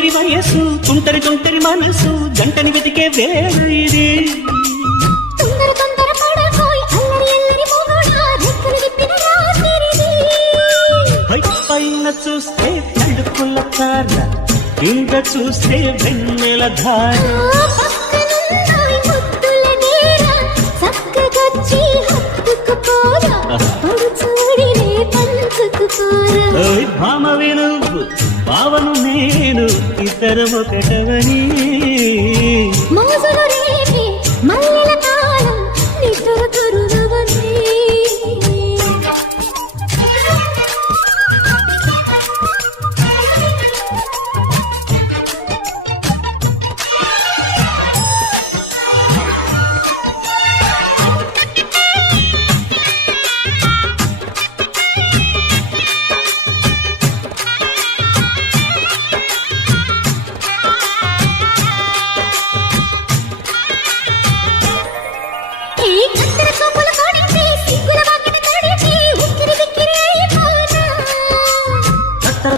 తొంటరి వయస్సు తుంటరి తొంటరి మనసు జంటని వెతికే వేళ ఇది తొందర తొందర పడకోయ్ అల్లరి అల్లరి మొగుడా రెక్కలు విప్పిన రాత్రిది పైన చూస్తే తడుకుల తార కింద చూస్తే వెన్నెల ధార పక్కనున్నాయి ముద్దుల నేర చక్కగొచ్చి హత్తుకుపోరా పడు చూడినే పంచుకుపోరా భామవి నువ్వు భావను నేను ఇద్దరం ఒకటవని మోజులు రేపే మల్లెల కాలం నిద్ర కరుణవని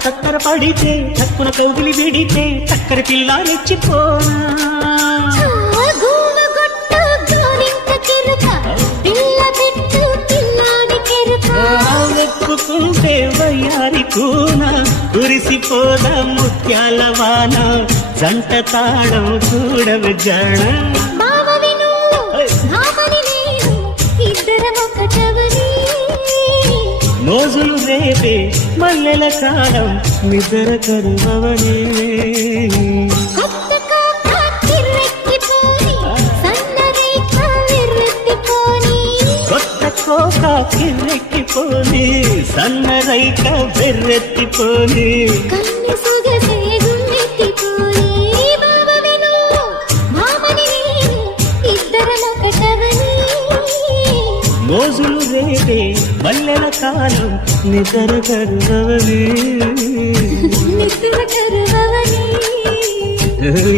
చక్కర పడితే చక్కున కౌగిలి విడితే చక్కర పిల్ల రెచ్చిపోనా వెక్కుకుంటే వయ్యారి కూన కురిసిపోదా ముత్యాల వాన జంట తాళం చూడవు జడ మోజులు రేపే మల్లెల కాలం నిద్ర కరువని కొత్త కోక కిర్రెక్కిపోని సన్నరైక బెర్రెత్తిపోని మోజులు రేపే మల్లెల కాలం నిద్ర కరువని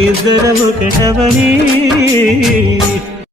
ఇద్దరం ఒకటవని